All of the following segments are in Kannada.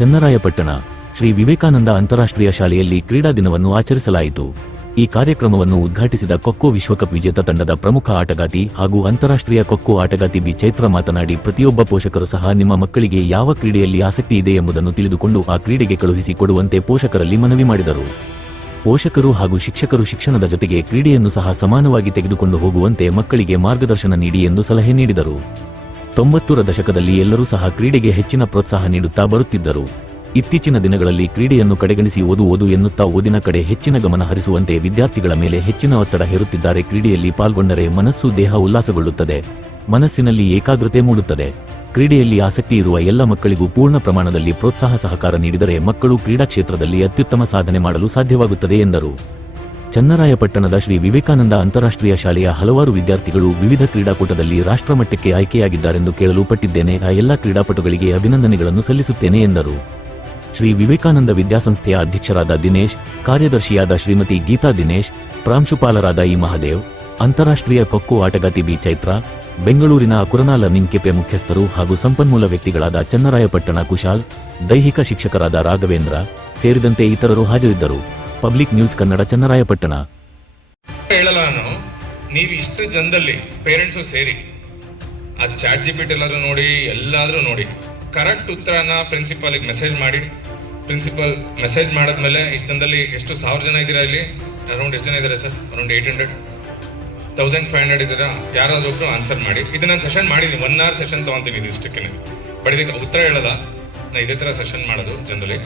ಚನ್ನರಾಯಪಟ್ಟಣ ಶ್ರೀ ವಿವೇಕಾನಂದ ಅಂತಾರಾಷ್ಟ್ರೀಯ ಶಾಲೆಯಲ್ಲಿ ಕ್ರೀಡಾ ದಿನವನ್ನು ಆಚರಿಸಲಾಯಿತು. ಈ ಕಾರ್ಯಕ್ರಮವನ್ನು ಉದ್ಘಾಟಿಸಿದ ಖೋ ವಿಶ್ವಕಪ್ ವಿಜೇತ ತಂಡದ ಪ್ರಮುಖ ಆಟಗಾತಿ ಹಾಗೂ ಅಂತಾರಾಷ್ಟ್ರೀಯ ಖೋ ಆಟಗಾತಿ ಬಿ ಚೈತ್ರ ಮಾತನಾಡಿ, ಪ್ರತಿಯೊಬ್ಬ ಪೋಷಕರು ಸಹ ನಿಮ್ಮ ಮಕ್ಕಳಿಗೆ ಯಾವ ಕ್ರೀಡೆಯಲ್ಲಿ ಆಸಕ್ತಿ ಇದೆ ಎಂಬುದನ್ನು ತಿಳಿದುಕೊಂಡು ಆ ಕ್ರೀಡೆಗೆ ಕಳುಹಿಸಿ ಕೊಡುವಂತೆ ಪೋಷಕರಲ್ಲಿ ಮನವಿ ಮಾಡಿದರು. ಪೋಷಕರು ಹಾಗೂ ಶಿಕ್ಷಕರು ಶಿಕ್ಷಣದ ಜೊತೆಗೆ ಕ್ರೀಡೆಯನ್ನು ಸಹ ಸಮಾನವಾಗಿ ತೆಗೆದುಕೊಂಡು ಹೋಗುವಂತೆ ಮಕ್ಕಳಿಗೆ ಮಾರ್ಗದರ್ಶನ ನೀಡಿ ಎಂದು ಸಲಹೆ ನೀಡಿದರು. 90ರ ದಶಕದಲ್ಲಿ ಎಲ್ಲರೂ ಸಹ ಕ್ರೀಡೆಗೆ ಹೆಚ್ಚಿನ ಪ್ರೋತ್ಸಾಹ ನೀಡುತ್ತಾ ಬರುತ್ತಿದ್ದರು. ಇತ್ತೀಚಿನ ದಿನಗಳಲ್ಲಿ ಕ್ರೀಡೆಯನ್ನು ಕಡೆಗಣಿಸಿ ಓದು ಎನ್ನುತ್ತಾ ಓದಿನ ಕಡೆ ಹೆಚ್ಚಿನ ಗಮನ ಹರಿಸುವಂತೆ ವಿದ್ಯಾರ್ಥಿಗಳ ಮೇಲೆ ಹೆಚ್ಚಿನ ಒತ್ತಡ ಹೇರುತ್ತಿದ್ದಾರೆ. ಕ್ರೀಡೆಯಲ್ಲಿ ಪಾಲ್ಗೊಂಡರೆ ಮನಸ್ಸು ದೇಹ ಉಲ್ಲಾಸಗೊಳ್ಳುತ್ತದೆ, ಮನಸ್ಸಿನಲ್ಲಿ ಏಕಾಗ್ರತೆ ಮೂಡುತ್ತದೆ. ಕ್ರೀಡೆಯಲ್ಲಿ ಆಸಕ್ತಿ ಇರುವ ಎಲ್ಲ ಮಕ್ಕಳಿಗೂ ಪೂರ್ಣ ಪ್ರಮಾಣದಲ್ಲಿ ಪ್ರೋತ್ಸಾಹ ಸಹಕಾರ ನೀಡಿದರೆ ಮಕ್ಕಳು ಕ್ರೀಡಾ ಕ್ಷೇತ್ರದಲ್ಲಿ ಅತ್ಯುತ್ತಮ ಸಾಧನೆ ಮಾಡಲು ಸಾಧ್ಯವಾಗುತ್ತದೆ ಎಂದರು. ಚನ್ನರಾಯಪಟ್ಟಣದ ಶ್ರೀ ವಿವೇಕಾನಂದ ಅಂತಾರಾಷ್ಟ್ರೀಯ ಶಾಲೆಯ ಹಲವಾರು ವಿದ್ಯಾರ್ಥಿಗಳು ವಿವಿಧ ಕ್ರೀಡಾಕೂಟದಲ್ಲಿ ರಾಷ್ಟ್ರಮಟ್ಟಕ್ಕೆ ಆಯ್ಕೆಯಾಗಿದ್ದಾರೆಂದು ಕೇಳಲು ಪಟ್ಟಿದ್ದೇನೆ. ಆ ಎಲ್ಲ ಕ್ರೀಡಾಪಟುಗಳಿಗೆ ಅಭಿನಂದನೆಗಳನ್ನು ಸಲ್ಲಿಸುತ್ತೇನೆ ಎಂದರು. ಶ್ರೀ ವಿವೇಕಾನಂದ ವಿದ್ಯಾಸಂಸ್ಥೆಯ ಅಧ್ಯಕ್ಷರಾದ ದಿನೇಶ್, ಕಾರ್ಯದರ್ಶಿಯಾದ ಶ್ರೀಮತಿ ಗೀತಾ ದಿನೇಶ್, ಪ್ರಾಂಶುಪಾಲರಾದ ಇ ಮಹದೇವ್, ಅಂತಾರಾಷ್ಟ್ರೀಯ ಖೋ ಆಟಗಾತಿ ಬಿ ಚೈತ್ರ, ಬೆಂಗಳೂರಿನ ಅಕುರನಾ ಲರ್ನಿಂಗ್ ಕೆಫೆ ಮುಖ್ಯಸ್ಥರು ಹಾಗೂ ಸಂಪನ್ಮೂಲ ವ್ಯಕ್ತಿಗಳಾದ ಚನ್ನರಾಯಪಟ್ಟಣ ಕುಶಾಲ್, ದೈಹಿಕ ಶಿಕ್ಷಕರಾದ ರಾಘವೇಂದ್ರ ಸೇರಿದಂತೆ ಇತರರು ಹಾಜರಿದ್ದರು. Public news Kannada, Channarayapatna. ನೀವು ಇಷ್ಟು ಜನದಲ್ಲಿ ಪೇರೆಂಟ್ಸು ಸೇರಿ ಆ ಚಾಟ್ ಜಿಪಿಟಿ ಎಲ್ಲಾದ್ರೂ ನೋಡಿ ಕರೆಕ್ಟ್ ಉತ್ತರನ ಪ್ರಿನ್ಸಿಪಾಲಿಗೆ ಮೆಸೇಜ್ ಮಾಡಿ, ಪ್ರಿನ್ಸಿಪಲ್ ಮೆಸೇಜ್ ಮಾಡಿದ್ಮೇಲೆ ಇಷ್ಟು ಜನದಲ್ಲಿ ಎಷ್ಟು 1000 ಜನ ಇದ್ದೀರಾ, ಇಲ್ಲಿ ಅರೌಂಡ್ ಎಷ್ಟು ಜನ ಇದ್ದಾರೆ ಸರ್? ಅರೌಂಡ್ 800 1500 ಇದ್ದೀರಾ? ಯಾರಾದ್ರೂ ಒಬ್ರು ಆನ್ಸರ್ ಮಾಡಿ. ಇದು ನಾನು ಸೆಷನ್ ಮಾಡಿದ್ದೀನಿ, 1 hour ಸೆಷನ್ ತೊಗೊತೀನಿ ಇದಿಷ್ಟಕ್ಕೆ. ಬಟ್ ಇದಕ್ಕೆ ಉತ್ತರ ಹೇಳಲ್ಲ, ನಾನು ಇದೇ ಥರ ಸೆಷನ್ ಮಾಡೋದು ಜನರಲಿ.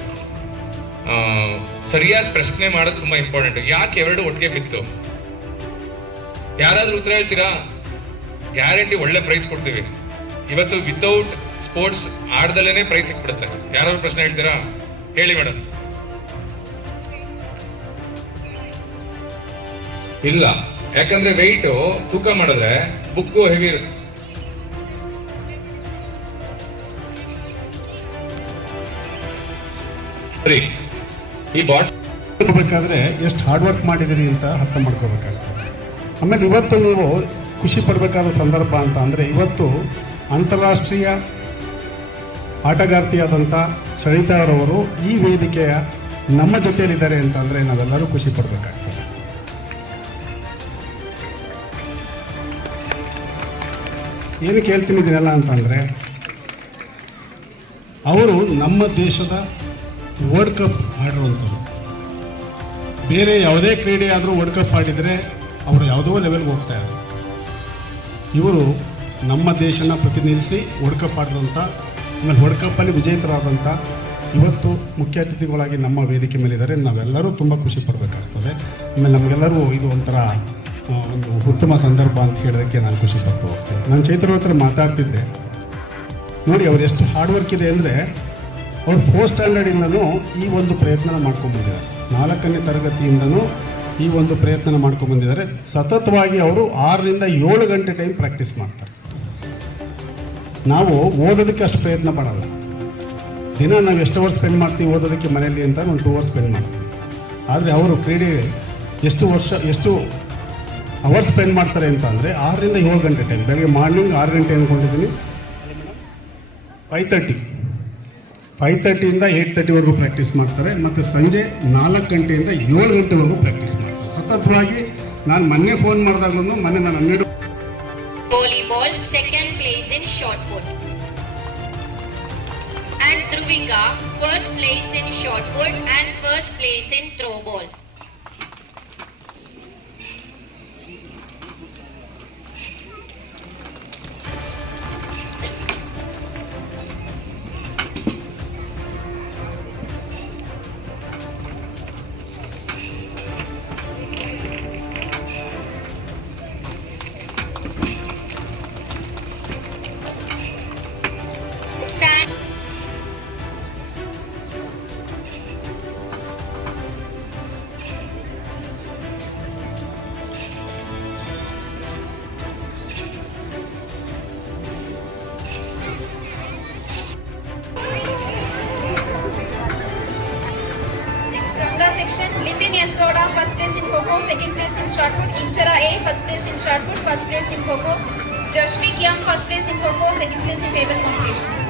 ಸರಿಯಾದ ಪ್ರಶ್ನೆ ಮಾಡೋದು ತುಂಬಾ ಇಂಪಾರ್ಟೆಂಟ್. ಯಾಕೆ ಎರಡು ಒಟ್ಟಿಗೆ ಬಿತ್ತು? ಯಾರಾದ್ರೂ ಉತ್ತರ ಹೇಳ್ತೀರಾ? ಗ್ಯಾರಂಟಿ ಒಳ್ಳೆ ಪ್ರೈಸ್ ಕೊಡ್ತೀವಿ. ಇವತ್ತು ವಿತೌಟ್ ಸ್ಪೋರ್ಟ್ಸ್ ಆಡ್ದಲೇನೆ ಪ್ರೈಸ್ ಸಿಕ್ಬಿಡುತ್ತೆ. ಯಾರಾದ್ರೂ ಪ್ರಶ್ನೆ ಹೇಳ್ತೀರಾ? ಹೇಳಿ ಮೇಡಮ್. ಇಲ್ಲ, ಯಾಕಂದ್ರೆ ವೆಯ್ಟ್ ತೂಕ ಮಾಡಿದ್ರೆ ಬುಕ್ಕು ಹೆವಿ ಇರುತ್ತೆ. ಸರಿ, ಈ ಬೇಕಾದ್ರೆ ಎಷ್ಟು ಹಾರ್ಡ್ ವರ್ಕ್ ಮಾಡಿದಿರಿ ಅಂತ ಅರ್ಥ ಮಾಡ್ಕೋಬೇಕಾಗ್ತದೆ. ಆಮೇಲೆ ಇವತ್ತು ನೀವು ಖುಷಿ ಪಡಬೇಕಾದ ಸಂದರ್ಭ ಅಂತ ಅಂದರೆ, ಇವತ್ತು ಅಂತಾರಾಷ್ಟ್ರೀಯ ಆಟಗಾರ್ತಿಯಾದಂಥ ಸರಿತಾ ಅವರವರು ಈ ವೇದಿಕೆಯ ನಮ್ಮ ಜೊತೆಯಲ್ಲಿದ್ದಾರೆ ಅಂತಂದರೆ ನಾವೆಲ್ಲರೂ ಖುಷಿ ಪಡಬೇಕಾಗ್ತದೆ. ಏನು ಕೇಳ್ತೀನಿ ಇದನ್ನೆಲ್ಲ ಅಂತಂದರೆ, ಅವರು ನಮ್ಮ ದೇಶದ ವರ್ಲ್ಡ್ ಕಪ್ ಆಡಿರುವಂಥವ್ರು. ಬೇರೆ ಯಾವುದೇ ಕ್ರೀಡೆ ಆದರೂ ವರ್ಲ್ಡ್ ಕಪ್ ಆಡಿದರೆ ಅವರು ಯಾವುದೋ ಲೆವೆಲ್ಗೆ ಹೋಗ್ತಾ ಇದ್ದಾರೆ. ಇವರು ನಮ್ಮ ದೇಶನ ಪ್ರತಿನಿಧಿಸಿ ವರ್ಲ್ಡ್ ಕಪ್ ಆಡಿದಂಥ, ಆಮೇಲೆ ವರ್ಲ್ಡ್ ಕಪ್ಪಲ್ಲಿ ವಿಜೇತರಾದಂಥ ಇವತ್ತು ಮುಖ್ಯ ಅತಿಥಿಗಳಾಗಿ ನಮ್ಮ ವೇದಿಕೆ ಮೇಲಿದ್ದಾರೆ. ನಾವೆಲ್ಲರೂ ತುಂಬ ಖುಷಿ ಪಡಬೇಕಾಗ್ತದೆ. ಆಮೇಲೆ ನಮಗೆಲ್ಲರೂ ಇದು ಒಂಥರ ಒಂದು ಉತ್ತಮ ಸಂದರ್ಭ ಅಂತ ಹೇಳೋದಕ್ಕೆ ನಾನು ಖುಷಿ ಪಡ್ತಾ ಹೋಗ್ತೇನೆ. ನಾನು ಚೈತ್ರ ಹತ್ರ ಮಾತಾಡ್ತಿದ್ದೆ ನೋಡಿ, ಅವ್ರು ಎಷ್ಟು ಹಾರ್ಡ್ ವರ್ಕ್ ಇದೆ ಅಂದರೆ, ಅವ್ರು 4th ಸ್ಟ್ಯಾಂಡರ್ಡಿಂದನೂ ಈ ಒಂದು ಪ್ರಯತ್ನ ಮಾಡ್ಕೊಂಡ್ಬಂದಿದ್ದಾರೆ. 4ನೇ ತರಗತಿಯಿಂದನೂ ಈ ಒಂದು ಪ್ರಯತ್ನ ಮಾಡ್ಕೊಂಡ್ಬಂದಿದ್ದಾರೆ. ಸತತವಾಗಿ ಅವರು 6 ರಿಂದ 7 ಗಂಟೆ ಟೈಮ್ ಪ್ರಾಕ್ಟೀಸ್ ಮಾಡ್ತಾರೆ. ನಾವು ಓದೋದಕ್ಕೆ ಅಷ್ಟು ಪ್ರಯತ್ನ ಪಡಲ್ಲ. ದಿನ ನಾವು ಎಷ್ಟು ಅವರ್ ಸ್ಪೆಂಡ್ ಮಾಡ್ತೀವಿ ಓದೋದಕ್ಕೆ ಮನೆಯಲ್ಲಿ ಅಂತ ಒಂದು 2 hours ಸ್ಪೆಂಡ್ ಮಾಡ್ತೀವಿ. ಆದರೆ ಅವರು ಕ್ರೀಡೆ ಎಷ್ಟು ಅವರ್ ಸ್ಪೆಂಡ್ ಮಾಡ್ತಾರೆ ಅಂತ ಅಂದರೆ 6 ರಿಂದ 7 ಗಂಟೆ ಟೈಮ್. ಬೆಳಗ್ಗೆ ಮಾರ್ನಿಂಗ್ 6 ಗಂಟೆ ಅಂದ್ಕೊಂಡಿದ್ದೀನಿ, 5:30ಯಿಂದ 8:30ವರೆಗೂ ಪ್ರಾಕ್ಟೀಸ್ ಮಾಡ್ತಾರೆ. ಮತ್ತು ಸಂಜೆ 4 ಗಂಟೆಯಿಂದ 7 ಗಂಟೆವರೆಗೂ ಪ್ರಾಕ್ಟೀಸ್ ಮಾಡ್ತಾರೆ ಸತತವಾಗಿ. ನಾನು ಮೊನ್ನೆ ಫೋನ್ ಮಾಡಿದಾಗಲೂ ನಾನು 12. Volleyball, 2nd place in shot put. And Dhruvinga, 1st place in shot put and 1st place in throw ball. Ganga section, Nitin Yasgowda, 1st place in Kho-Kho, 2nd place in shot put. Inchara A, 1st place in shot put, 1st place in Kho-Kho. Jashvik Young, 1st place in Kho-Kho, 2nd place in paper competition.